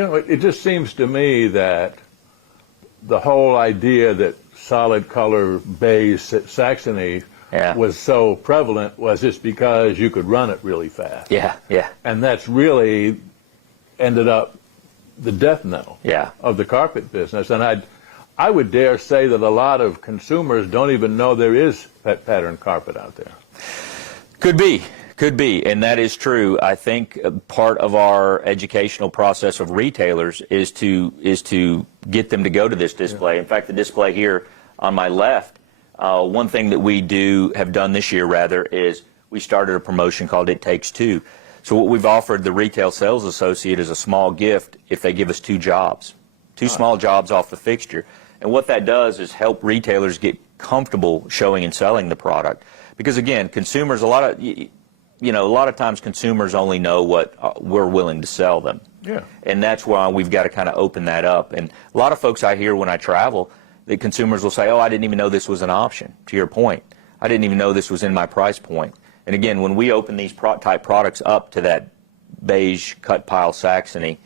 You know, it just seems to me that the whole idea that solid color beige Saxony was so prevalent was just because you could run it really fast. Yeah, yeah. And that's really ended up the death knell of the carpet business. And I would dare say that a lot of consumers don't even know there is pattern carpet out there. Could be, and that is true. I think part of our educational process of retailers is to get them to go to this display. In fact, the display here on my left, one thing that we have done this year rather, is we started a promotion called It Takes Two. So what we've offered the retail sales associate is a small gift if they give us 2 jobs, 2 small jobs off the fixture. And what that does is help retailers get comfortable showing and selling the product. Because again, consumers, a lot of times consumers only know what we're willing to sell them. Yeah. And that's why we've got to kind of open that up. And a lot of folks I hear when I travel, the consumers will say, oh, I didn't even know this was an option, to your point. I didn't even know this was in my price point. And again, when we open these type products up to that beige cut pile Saxony,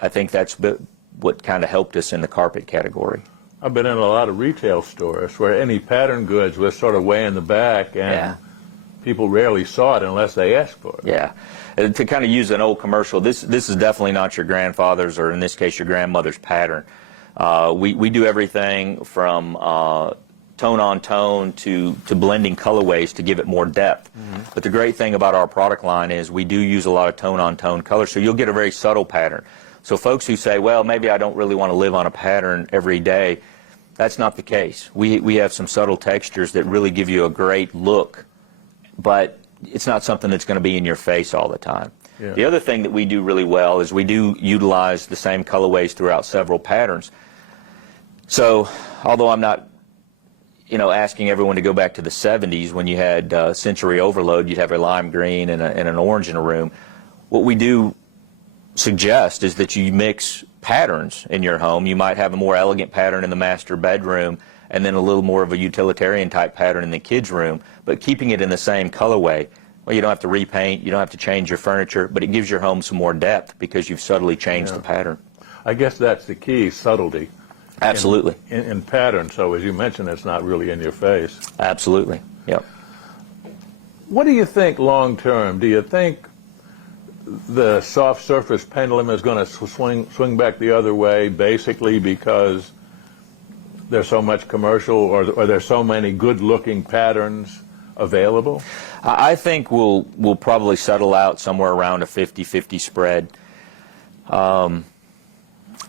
I think that's what kind of helped us in the carpet category. I've been in a lot of retail stores where any pattern goods was sort of way in the back, and people rarely saw it unless they asked for it. Yeah. And to kind of use an old commercial, this is definitely not your grandfather's, or in this case your grandmother's pattern. We do everything from tone on tone to blending colorways to give it more depth. But the great thing about our product line is we do use a lot of tone on tone colors, so you'll get a very subtle pattern. So folks who say, well, maybe I don't really want to live on a pattern every day, that's not the case. We have some subtle textures that really give you a great look, but it's not something that's going to be in your face all the time. Yeah. The other thing that we do really well is we do utilize the same colorways throughout several patterns. So although I'm not asking everyone to go back to the 70s when you had sensory overload, you'd have a lime green and an orange in a room. What we do suggest is that you mix patterns in your home. You might have a more elegant pattern in the master bedroom and then a little more of a utilitarian type pattern in the kids' room, but keeping it in the same colorway. Well, you don't have to repaint, you don't have to change your furniture, but it gives your home some more depth because you've subtly changed the pattern. I guess that's the key, subtlety. Absolutely. In pattern, so as you mentioned, it's not really in your face. Absolutely, yep. What do you think long term? Do you think the soft surface pendulum is going to swing back the other way, basically because there's so much commercial, or there's so many good-looking patterns available? I think we'll probably settle out somewhere around a 50-50 spread.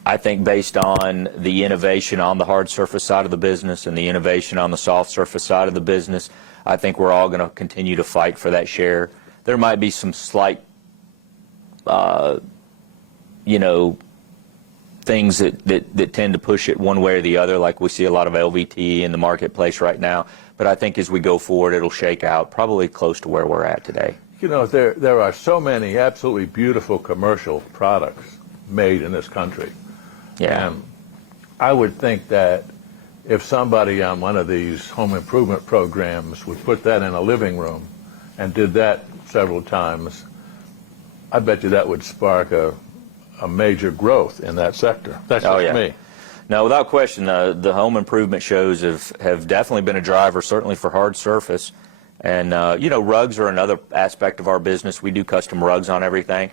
I think based on the innovation on the hard surface side of the business and the innovation on the soft surface side of the business, I think we're all going to continue to fight for that share. There might be some slight things that tend to push it one way or the other, like we see a lot of LVT in the marketplace right now. But I think as we go forward, it'll shake out probably close to where we're at today. You know, there are so many absolutely beautiful commercial products made in this country. Yeah. And I would think that if somebody on one of these home improvement programs would put that in a living room and did that several times, I bet you that would spark a major growth in that sector. That's just me. No, without question, the home improvement shows have definitely been a driver, certainly for hard surface. And, rugs are another aspect of our business. We do custom rugs on everything.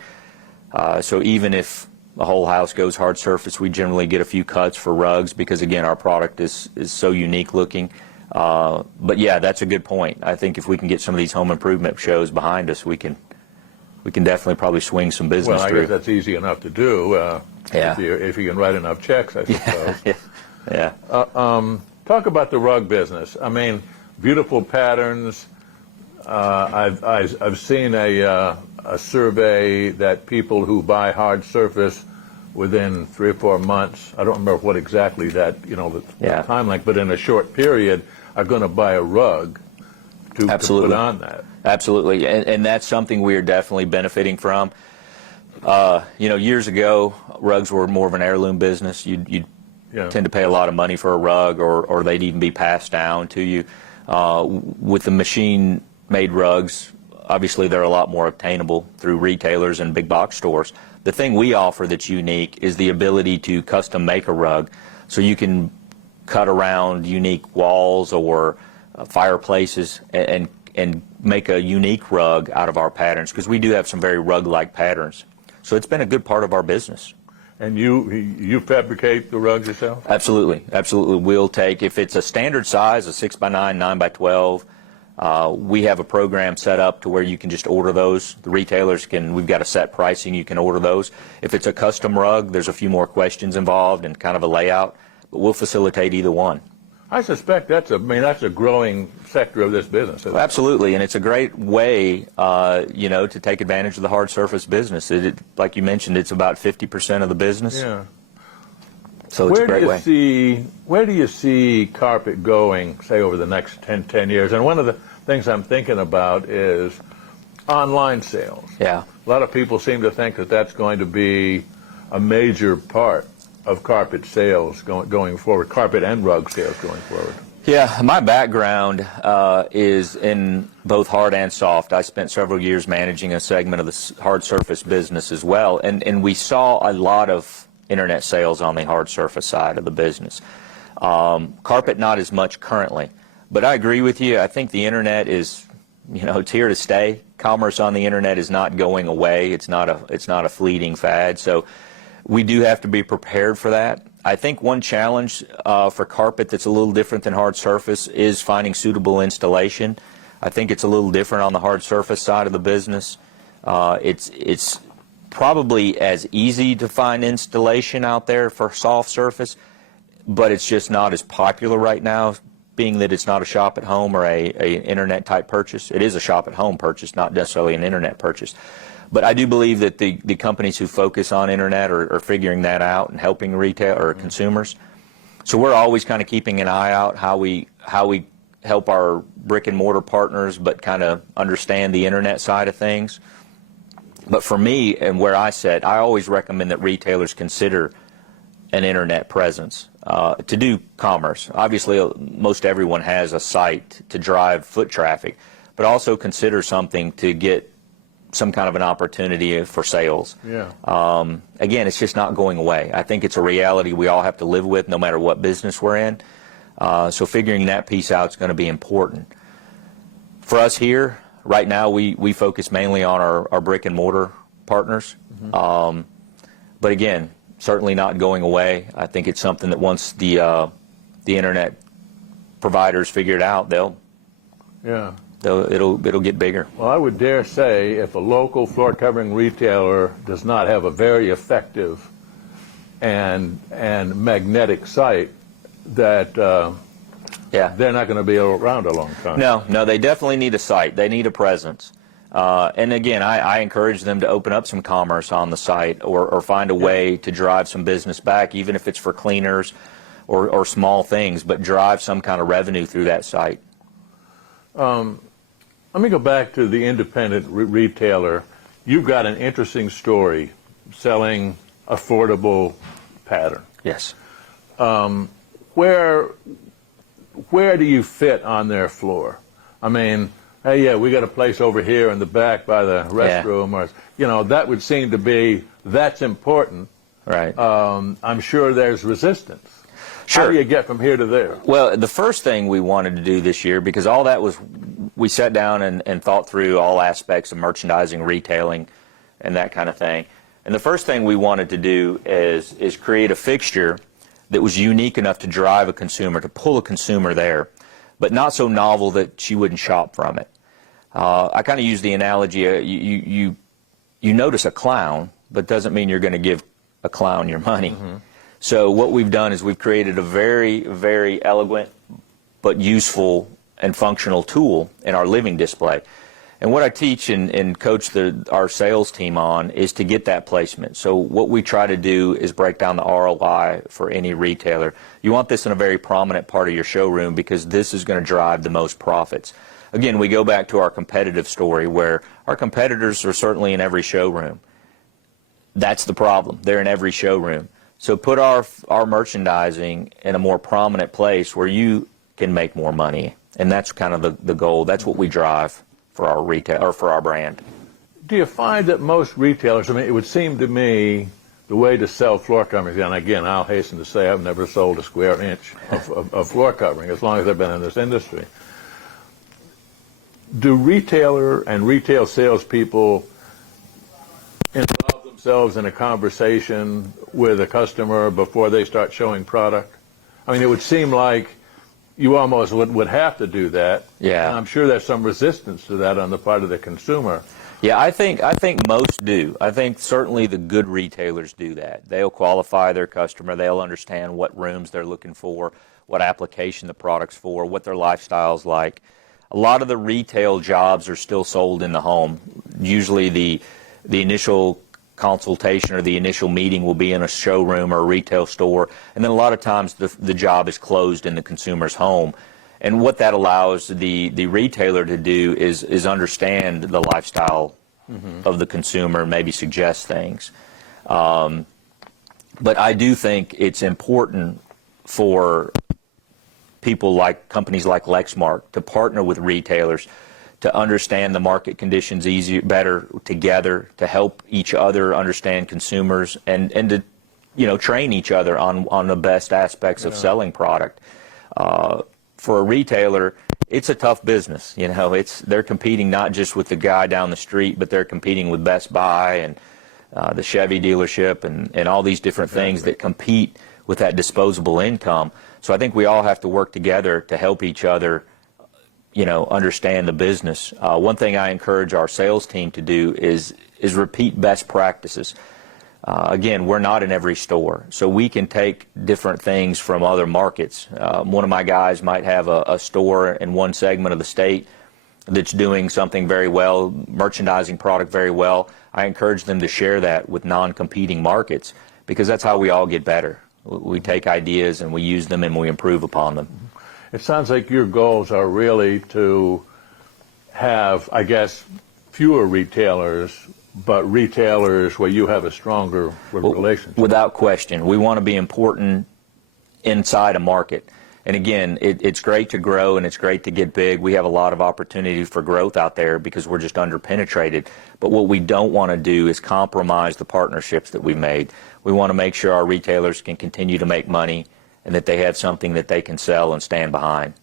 So even if the whole house goes hard surface, we generally get a few cuts for rugs because, again, our product is so unique looking. But, yeah, that's a good point. I think if we can get some of these home improvement shows behind us, we can definitely probably swing some business through. Well, I guess that's easy enough to do if you can write enough checks, I suppose. Yeah. Talk about the rug business. I mean, beautiful patterns. I've seen a survey that people who buy hard surface within 3 or 4 months, I don't remember what exactly the time length, but in a short period are going to buy a rug to put on that. Absolutely, and that's something we are definitely benefiting from. Years ago, rugs were more of an heirloom business. You'd tend to pay a lot of money for a rug, or they'd even be passed down to you. With the machine-made rugs, obviously they're a lot more obtainable through retailers and big box stores. The thing we offer that's unique is the ability to custom make a rug, so you can cut around unique walls or fireplaces and make a unique rug out of our patterns, because we do have some very rug-like patterns. So it's been a good part of our business. And you fabricate the rugs yourself? Absolutely, absolutely. We'll take, if it's a standard size, a 6x9, 9x12, we have a program set up to where you can just order those. The retailers can, we've got a set pricing, you can order those. If it's a custom rug, there's a few more questions involved and kind of a layout, but we'll facilitate either one. I suspect that's a growing sector of this business. Absolutely, and it's a great way, to take advantage of the hard surface business. Like you mentioned, it's about 50% of the business. Yeah. So it's a great way. Where do you see carpet going, say, over the next 10 years? And one of the things I'm thinking about is online sales. Yeah. A lot of people seem to think that that's going to be a major part of carpet sales going forward, carpet and rug sales going forward. Yeah, my background is in both hard and soft. I spent several years managing a segment of the hard surface business as well, and we saw a lot of internet sales on the hard surface side of the business. Carpet, not as much currently, but I agree with you. I think the internet is, it's here to stay. Commerce on the internet is not going away. It's not a fleeting fad. So we do have to be prepared for that. I think one challenge for carpet that's a little different than hard surface is finding suitable installation. I think it's a little different on the hard surface side of the business. It's probably as easy to find installation out there for soft surface, but it's just not as popular right now, being that it's not a shop at home or a internet type purchase. It is a shop at home purchase, not necessarily an internet purchase. But I do believe that the companies who focus on internet are figuring that out and helping retail or consumers. So we're always kind of keeping an eye out how we help our brick and mortar partners, but kind of understand the internet side of things. But for me and where I sit, I always recommend that retailers consider an internet presence to do commerce. Obviously, most everyone has a site to drive foot traffic, but also consider something to get some kind of an opportunity for sales. Yeah. Again, it's just not going away. I think it's a reality we all have to live with no matter what business we're in. So figuring that piece out is going to be important. For us here, right now, we focus mainly on our brick and mortar partners. Mm-hmm. But again, certainly not going away. I think it's something that once the internet providers figure it out, it'll get bigger. Well, I would dare say if a local floor covering retailer does not have a very effective and magnetic site, that they're not going to be around a long time. No, they definitely need a site. They need a presence. And again, I encourage them to open up some commerce on the site or find a way to drive some business back, even if it's for cleaners or small things, but drive some kind of revenue through that site. Let me go back to the independent retailer. You've got an interesting story selling affordable pattern. Yes. Where do you fit on their floor? I mean, hey, yeah, we got a place over here in the back by the restroom, or that would seem to be that's important. Right. I'm sure there's resistance. Sure. How do you get from here to there? Well, the first thing we wanted to do this year, because all that was, we sat down and thought through all aspects of merchandising, retailing, and that kind of thing. And the first thing we wanted to do is create a fixture that was unique enough to drive a consumer, to pull a consumer there, but not so novel that she wouldn't shop from it. I kind of use the analogy, you notice a clown, but doesn't mean you're going to give a clown your money. Mm-hmm. So what we've done is we've created a very, very elegant but useful and functional tool in our living display. And what I teach and coach our sales team on is to get that placement. So what we try to do is break down the ROI for any retailer. You want this in a very prominent part of your showroom because this is going to drive the most profits. Again, we go back to our competitive story where our competitors are certainly in every showroom. That's the problem. They're in every showroom. So put our merchandising in a more prominent place where you can make more money. And that's kind of the goal. That's what we drive for our retail or for our brand. Do you find that most retailers, I mean, it would seem to me the way to sell floor coverings, and again, I'll hasten to say I've never sold a square inch of floor covering as long as I've been in this industry. Do retailer and retail salespeople involve themselves in a conversation with a customer before they start showing product? I mean, it would seem like you almost would have to do that. Yeah. And I'm sure there's some resistance to that on the part of the consumer. Yeah, I think most do. I think certainly the good retailers do that. They'll qualify their customer. They'll understand what rooms they're looking for, what application the product's for, what their lifestyle's like. A lot of the retail jobs are still sold in the home. Usually the initial consultation or the initial meeting will be in a showroom or a retail store, and then a lot of times the job is closed in the consumer's home. And what that allows the retailer to do is understand the lifestyle of the consumer, maybe suggest things. But I do think it's important for people like companies like Lexmark to partner with retailers to understand the market conditions better together, to help each other understand consumers, and to train each other on the best aspects of selling product. For a retailer, it's a tough business. They're competing not just with the guy down the street, but they're competing with Best Buy and the Chevy dealership and all these different things that compete with that disposable income. So I think we all have to work together to help each other, understand the business. One thing I encourage our sales team to do is repeat best practices. Again, we're not in every store, so we can take different things from other markets. One of my guys might have a store in one segment of the state that's doing something very well, merchandising product very well. I encourage them to share that with non-competing markets, because that's how we all get better. We take ideas and we use them and we improve upon them. It sounds like your goals are really to have, I guess, fewer retailers, but retailers where you have a stronger relationship. Without question. We want to be important inside a market. And again, it's great to grow and it's great to get big. We have a lot of opportunity for growth out there because we're just underpenetrated. But what we don't want to do is compromise the partnerships that we've made. We want to make sure our retailers can continue to make money and that they have something that they can sell and stand behind.